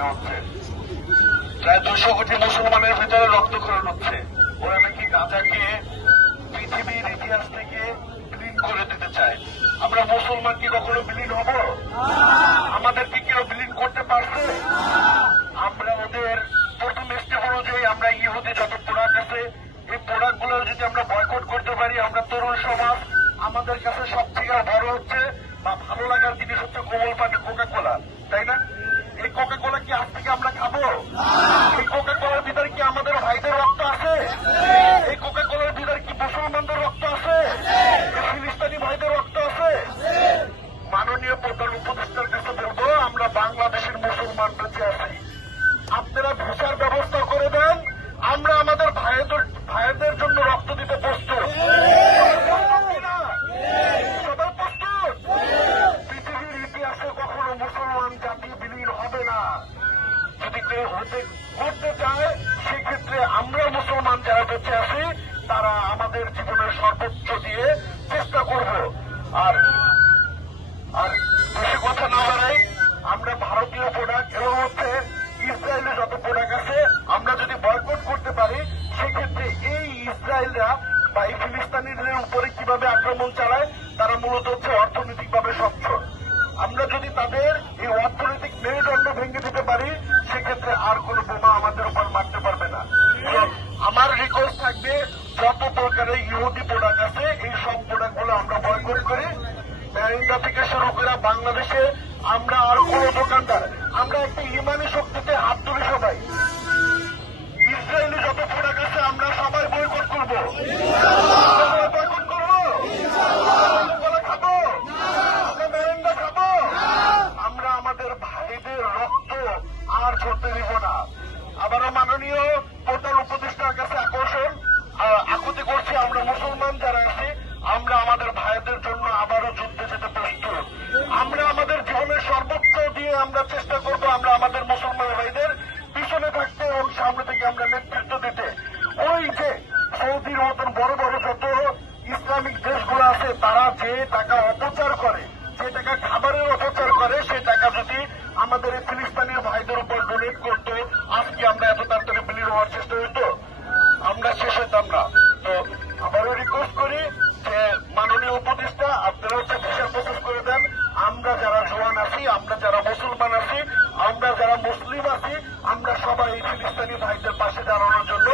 ফিলিস্তিনে হচ্ছে প্রায় দুশো কোটি মুসলমানের ভিতরে রক্তক্ষরণ হচ্ছে। ওরা নাকি গাঁজাকে পৃথিবীর ইতিহাস থেকে বিলীন করে দিতে চায়। আমরা মুসলমান কি কখনো বিলীন হব? আমাদের কি কেউ বিলীন করতে পারছে? আমরা ওদের প্রথম স্টেপ অনুযায়ী আমরা ইহুদি যত প্রোডাক্ট আছে, এই প্রোডাক্টগুলো যদি আমরা বয়কট করতে পারি, আমরা তরুণ সমাজ আমাদের কাছে সব থেকে বড় হচ্ছে বা ভালো লাগার জিনিস হচ্ছে কোমল পানি কোকা কোলা তাই না এই কোকা কোলা কি আজ থেকে আমরা খাব এই কোকা কোলার ভিতরে কি আমাদের ভাইদের রক্ত আছে এই কোকা কোলার ভিতরে কি মুসলমানদের রক্ত আছে এই ফিলিস্তানি ভাইদের রক্ত আছে মাননীয় প্রধান উপদেষ্টার কাছে বলব আমরা বাংলাদেশের মুসলমান বেঁচে আছি আপনারা ভিসার ব্যবস্থা করে দেন আমরা আমাদের ভাইদের জন্য রক্ত দিতে প্রস্তুত। সেক্ষেত্রে আমরা মুসলমান যারা বেঁচে আছি, তারা আমাদের জীবনের সর্বোচ্চ দিয়ে চেষ্টা করব। আর আর বেশি কথা না বাড়াই, আমরা ভারতীয় প্রোডাক্ট এবং হচ্ছে ইসরায়েলের যত প্রোডাক্ট আছে আমরা যদি বয়কট করতে পারি সেক্ষেত্রে এই ইসরায়েলরা বা এই উপরে কীভাবে আক্রমণ চালায়, তারা মূলত হচ্ছে অর্থনৈতিকভাবে সচ্ছল আমরা যদি তাদের এই অর্থনৈতিক মেরুদণ্ড ভেঙে দিতে পারি, সেক্ষেত্রে আর কোনো বোমা আমাদের উপর মারতে পারবে না। আমার রিকোয়েস্ট থাকবে, যত প্রকারের ইহুদি প্রোডাক্ট আছে, এই সব প্রোডাক্টগুলো আমরা বয়কট করি। ম্যারিন্দা থেকে শুরু করে বাংলাদেশে আমরা আর কোন দোকানদার, আমরা একটা ইমানি শক্তিতে হাত তুলি সবাই ইসরায়েলি যত প্রোডাক্ট আছে আমরা সবাই বয়কট করব বয়কট করব কোলা খাব আমরা ম্যারিন্দা খাব আমরা আমাদের ভাইদের রক্ত আর না। আবারও মাননীয় প্রধান উপদেষ্টার কাছে আকর্ষণ। আকুতি করছি আমরা মুসলমান যারা আছি, আমরা আমাদের ভাইদের জন্য আবারও যুদ্ধে যেতে প্রস্তুত। আমরা আমাদের জীবনের সর্বোচ্চ দিয়ে আমরা চেষ্টা করব আমরা আমাদের মুসলমান ভাইদের পিছনে থাকতে এবং সামনে থেকে আমরা নেতৃত্ব দিতে। ওই যে সৌদির মতন বড় বড় যত ইসলামিক দেশগুলো আছে, তারা যে টাকা অপচার করে, যে টাকা খাবারের অপচার করে, সে টাকা যদি আমাদের এই ফিলিস্তানীয় ভাইদের উপর ডোনেট করত, আজকে আমরা এত তাড়াতাড়ি বিলীন হওয়ার চেষ্টা হইতো, আমরা শেষ হতাম না। তো আবারও রিকোয়েস্ট করি যে মাননীয় উপদেষ্টা, আপনারা হচ্ছে বিচার প্রকাশ করে দেন। আমরা যারা জোয়ান আছি, আমরা যারা মুসলমান আছি, আমরা যারা মুসলিম আছি, আমরা সবাই এই ফিলিস্তানি ভাইদের পাশে দাঁড়ানোর জন্য